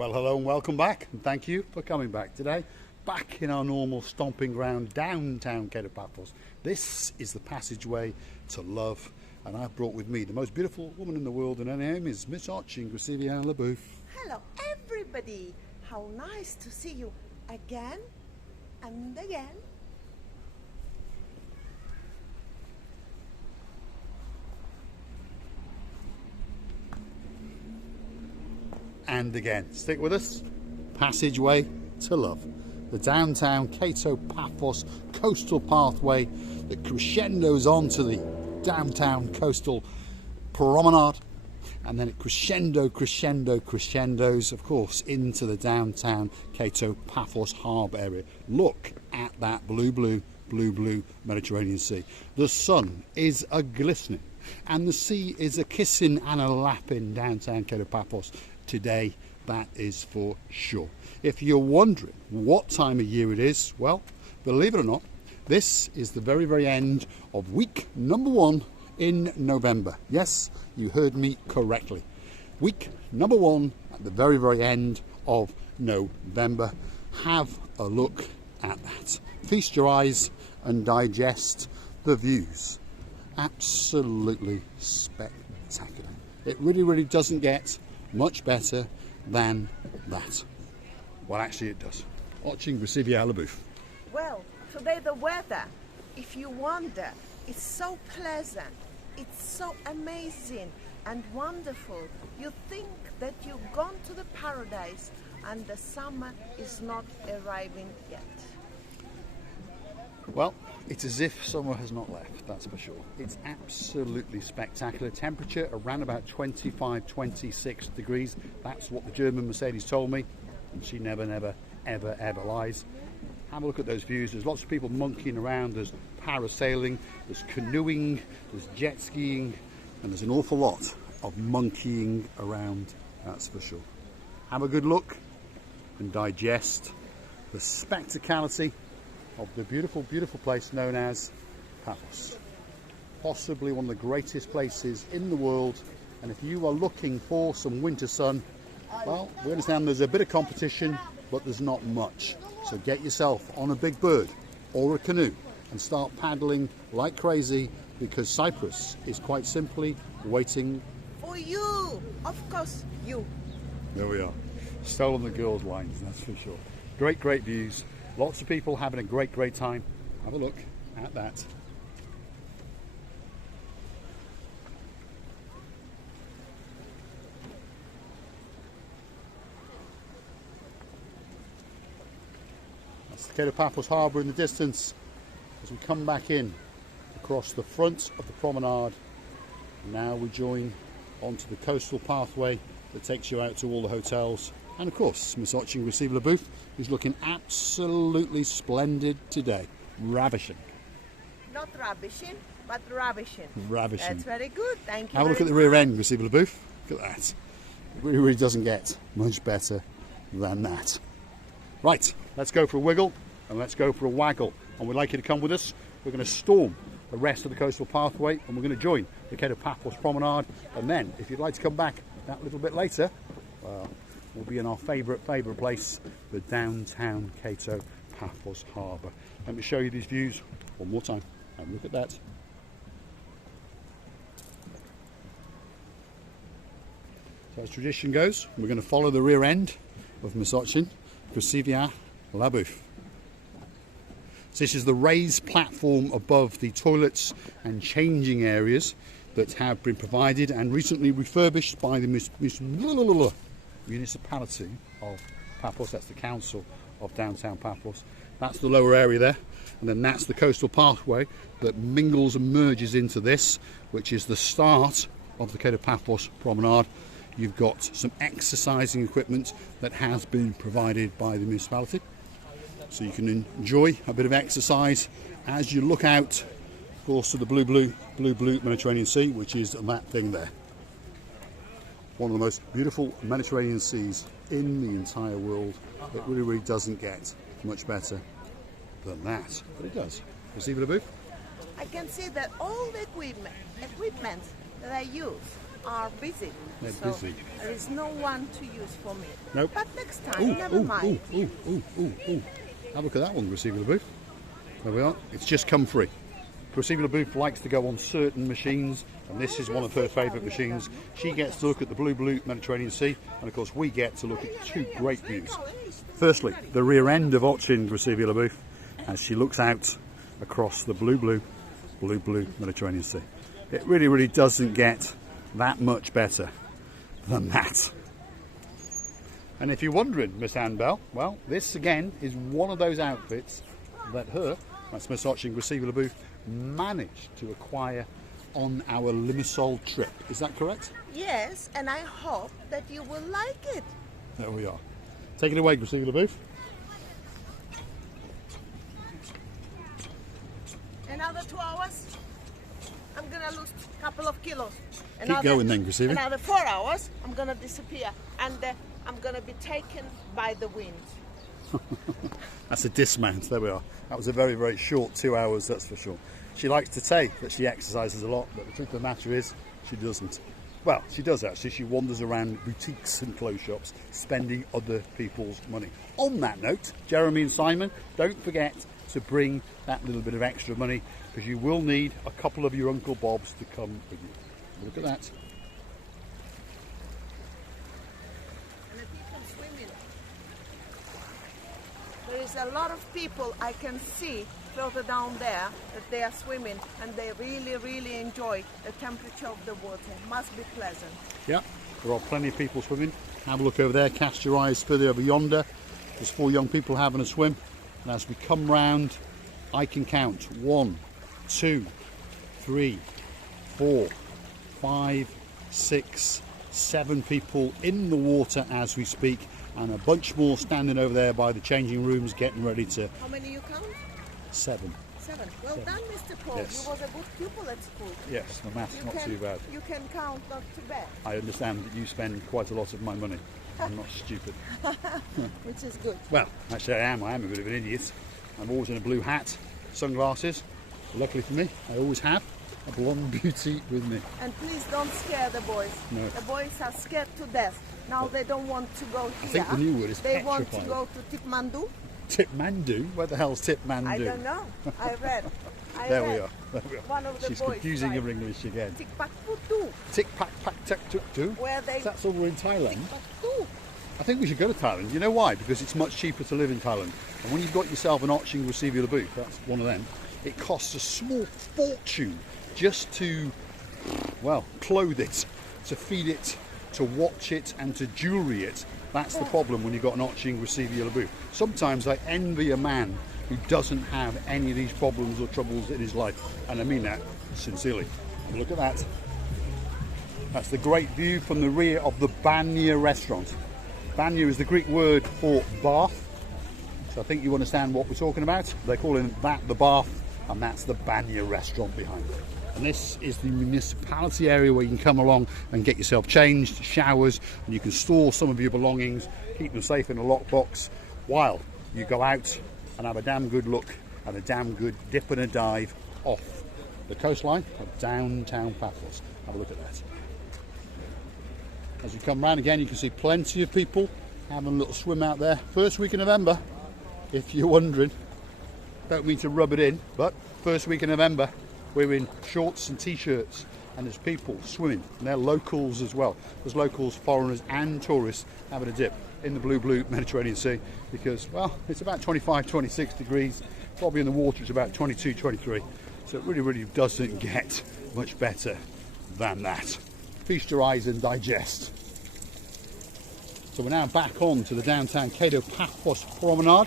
Well, hello and welcome back, and thank you for coming back today. Back in our normal stomping ground, downtown Paphos. This is the passageway to love, and I've brought with me the most beautiful woman in the world, and her name is Miss Paphos. Hello, everybody. How nice to see you again and again. And again, stick with us. Passageway to love. The downtown Paphos coastal pathway that crescendos onto the downtown coastal promenade, and then it crescendos, of course, into the downtown Paphos harbour area. Look at that blue Mediterranean Sea. The sun is a glistening, and the sea is a kissing and a lapping downtown Paphos today, that is for sure. If you're wondering what time of year it is, well, believe it or not, this is the very end of week number 1 in November. Yes, you heard me correctly. Week number 1 at the very end of November. Have a look at that. Feast your eyes and digest the views. Absolutely spectacular. It really doesn't get much better than that. Well, actually it does. Watching Well, today the weather, if you wonder, it's so pleasant, it's so amazing and wonderful. You think that you've gone to the paradise and the summer is not arriving yet. Well, it's as if summer has not left, that's for sure. It's absolutely spectacular. Temperature around about 25, 26 degrees. That's what the German Mercedes told me, and she never ever lies. Have a look at those views. There's lots of people monkeying around. There's parasailing, there's canoeing, there's jet skiing, and there's an awful lot of monkeying around, that's for sure. Have a good look and digest the spectacality of the beautiful place known as Paphos. Possibly one of the greatest places in the world, and if you are looking for some winter sun, well, we understand there's a bit of competition, but there's not much. So get yourself on a big bird or a canoe and start paddling like crazy, because Cyprus is quite simply waiting for you, of course, you. There we are. Stolen the girls' lines, that's for sure. Great views. Lots of people having a great time. Have a look at that. That's the Paphos harbour in the distance as we come back in across the front of the promenade. Now we join onto the coastal pathway that takes you out to all the hotels. And of course, Miss Paphos is looking absolutely splendid today. Ravishing. Not rubbishing, but ravishing. Ravishing. That's very good, thank you. Have a look at the rear end, Miss Paphos. Look at that. It really doesn't get much better than that. Right, let's go for a wiggle and let's go for a waggle. And we'd like you to come with us. We're going to storm the rest of the coastal pathway, and we're going to join the Paphos Promenade. And then, if you'd like to come back that little bit later, we'll be in our favourite place, the downtown Paphos harbour. Let me show you these views one more time. Have a look at that. So as tradition goes, we're going to follow the rear end of Miss Paphos. So this is the raised platform above the toilets and changing areas that have been provided and recently refurbished by the municipality of Paphos. That's the council of downtown Paphos. That's the lower area there, and then that's the coastal pathway that mingles and merges into this, which is the start of the Paphos Promenade. You've got some exercising equipment that has been provided by the municipality, so you can enjoy a bit of exercise as you look out, of course, to the blue Mediterranean Sea, which is that thing there. One of the most beautiful Mediterranean seas in the entire world. It really doesn't get much better than that, but it does. I can see that all the equipment that I use are busy. They're so busy. There is no one to use for me. Nope. But next time, never mind. Ooh. Have a look at that one, Receiver Booth. There we are. It's just come free. Receiver Booth likes to go on certain machines, and this is one of her favourite machines. She gets to look at the blue Mediterranean Sea, and of course we get to look at two great views. Firstly, the rear end of watching Receiver Booth as she looks out across the blue Mediterranean Sea. It really doesn't get that much better than that. And if you're wondering, Miss Anne Bell, well, this again is one of those outfits that that's Miss Watching Receiver Booth, managed to acquire on our Limassol trip. Is that correct? Yes, and I hope that you will like it. There we are. Take it away, Receiver Booth. Another 2 hours, I'm gonna lose a couple of kilos. Keep going then, Receiver. Another 4 hours, I'm gonna disappear, and I'm gonna be taken by the wind. That's a dismount. There we are. That was a very short 2 hours, that's for sure. She likes to say that she exercises a lot, but the truth of the matter is she doesn't. Well, she does actually. She wanders around boutiques and clothes shops spending other people's money. On that note, Jeremy and Simon, don't forget to bring that little bit of extra money, because you will need a couple of your Uncle Bobs to come with you. Look at that. And the people swimming. There is a lot of people I can see further down there that they are swimming, and they really enjoy the temperature of the water. It must be pleasant. Yeah, there are plenty of people swimming. Have a look over there, cast your eyes further over yonder. There's 4 young people having a swim. And as we come round, I can count 1, 2, 3, 4, 5, 6, 7 people in the water as we speak, and a bunch more standing over there by the changing rooms getting ready to... How many you count? 7. 7. Well done, Mr. Paul. Yes. You was a good pupil at school. Yes, the maths not too bad. You can count not too bad. I understand that you spend quite a lot of my money. I'm not stupid. Which is good. Well, actually I am a bit of an idiot. I'm always in a blue hat, sunglasses. Luckily for me, I always have a blonde beauty with me. And please don't scare the boys. No. The boys are scared to death. Now they don't want to go here. I think the new word is They petrified. want to go to Tipmandu. Tipmandu? Where the hell's Tipmandu? I don't know. I read. There we are. One of the She's boys confusing tried. her English again. Tikpakputu. Tick pack pack tuk tuk tuk. Where they That's over in Thailand. Tikpaktu. I think we should go to Thailand. You know why? Because it's much cheaper to live in Thailand. And when you've got yourself an Oching Receiver Boot, that's one of them, it costs a small fortune just to, well, clothe it, to feed it, to watch it, and to jewellery it. That's the problem when you've got an Oching Receiver Boot. Sometimes I envy a man who doesn't have any of these problems or troubles in his life. And I mean that sincerely. Look at that. That's the great view from the rear of the Banya restaurant. Banya is the Greek word for bath. So I think you understand what we're talking about. They're calling that the bath, and that's the Banya restaurant behind it. And this is the municipality area where you can come along and get yourself changed, showers, and you can store some of your belongings, keep them safe in a lockbox, while you go out and have a damn good look and a damn good dip and a dive off the coastline of downtown Paphos. Have a look at that. As you come round again, you can see plenty of people having a little swim out there. First week in November, if you're wondering. Don't mean to rub it in, but first week in November, we're in shorts and t-shirts, and there's people swimming, and they're locals as well. There's locals, foreigners and tourists having a dip in the blue Mediterranean Sea, because, well, it's about 25, 26 degrees. Probably in the water it's about 22, 23. So it really doesn't get much better than that. Feast your eyes and digest. So we're now back on to the downtown Cato Paphos Promenade.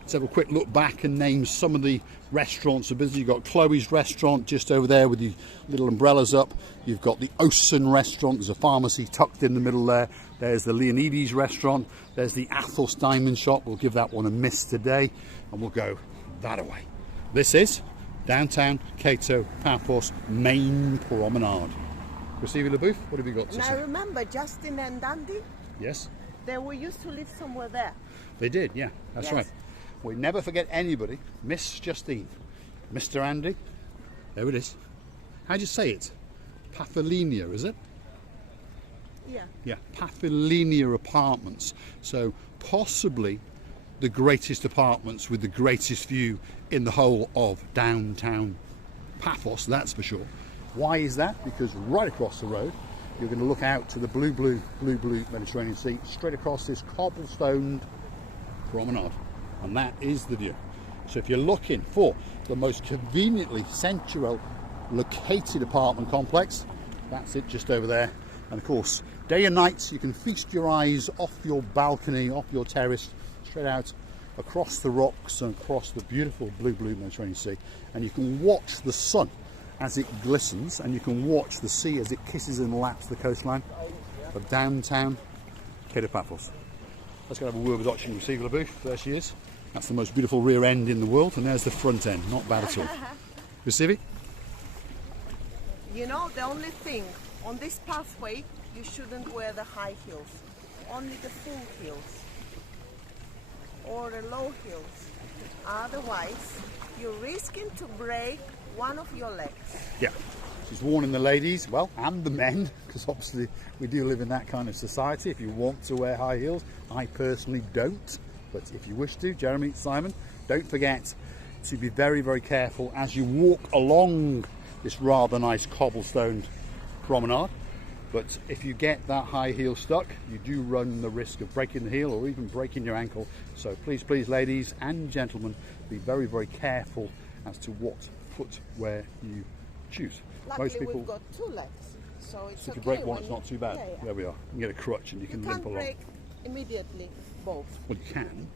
Let's have a quick look back and name some of the restaurants of business. You've got Chloe's restaurant just over there with the little umbrellas up. You've got the Osen restaurant. There's a pharmacy tucked in the middle there. There's the Leonides restaurant. There's the Athos diamond shop. We'll give that one a miss today, and we'll go that away. This is downtown Cato Paphos main promenade. Receiver LeBouf, what have you got to And say? I remember Justin and Dandy. Yes, They were used to live somewhere there. they did. Yeah, that's Yes. right. We never forget anybody. Miss Justine, Mr. Andy. There it is. how do you say it? Paphilinia, is it? Yeah. Yeah, Paphilinia Apartments. So possibly the greatest apartments with the greatest view in the whole of downtown Paphos, that's for sure. Why is that? Because right across the road you're going to look out to the blue Mediterranean Sea, straight across this cobblestoned promenade, and that is the view. So if you're looking for the most conveniently central located apartment complex, that's it just over there. And of course, day and night you can feast your eyes off your balcony, off your terrace, straight out across the rocks and across the beautiful blue Mediterranean Sea, and you can watch the sun as it glistens, and you can watch the sea as it kisses and laps the coastline of downtown Paphos. Let's go have a word with Ochin Receiver booth. There she is. That's the most beautiful rear end in the world, and there's the front end. Not bad at all. Recivi? You know, the only thing on this pathway, you shouldn't wear the high heels, only the full heels or the low heels. Otherwise, you're risking to break one of your legs. Yeah, she's warning the ladies, well, and the men, because obviously we do live in that kind of society. If you want to wear high heels, I personally don't, but if you wish to, Jeremy, Simon, don't forget to be very careful as you walk along this rather nice cobblestoned promenade. But if you get that high heel stuck, you do run the risk of breaking the heel or even breaking your ankle. So please, ladies and gentlemen, be very careful as to what footwear you choose. Luckily, most people, we've got two legs, so it's so if okay. you break one, it's not too bad. Yeah. There we are. You can get a crutch and you can limp along. break immediately both. Well, you can.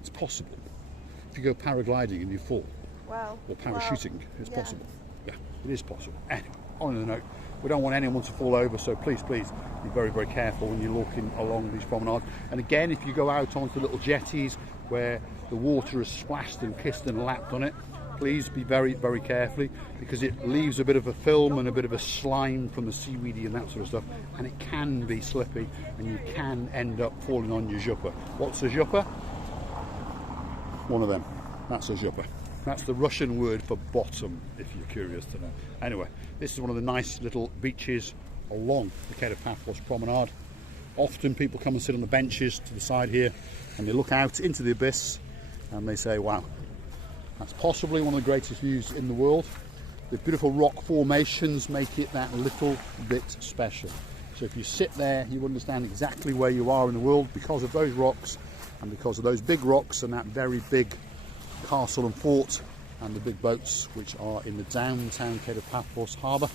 It's possible. If you go paragliding and you fall, Well, or parachuting, it's yeah. possible. Yeah, it is possible. Anyway, on the note, we don't want anyone to fall over, so please be very careful when you're walking along these promenades. And again, if you go out onto little jetties where the water has splashed and kissed and lapped on it, please be very carefully, because it leaves a bit of a film and a bit of a slime from the seaweedy and that sort of stuff, and it can be slippy and you can end up falling on your juppa. What's a juppa? One of them. That's a juppa. That's the Russian word for bottom, if you're curious to know. Anyway, this is one of the nice little beaches along the Paphos Promenade. Often people come and sit on the benches to the side here and they look out into the abyss and they say, wow, that's possibly one of the greatest views in the world. The beautiful rock formations make it that little bit special. So if you sit there, you understand exactly where you are in the world because of those rocks and because of those big rocks and that very big castle and fort and the big boats which are in the downtown Paphos harbour.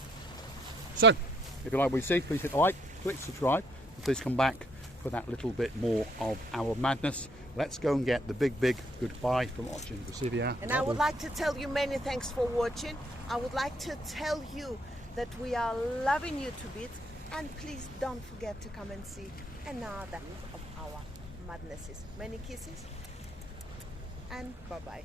So, if you like what you see, please hit the like, click subscribe, and please come back for that little bit more of our madness. Let's go and get the big goodbye from Ochin Vasivia. And I would like to tell you many thanks for watching. I would like to tell you that we are loving you to bits, and please don't forget to come and see another of our madnesses. Many kisses and bye-bye.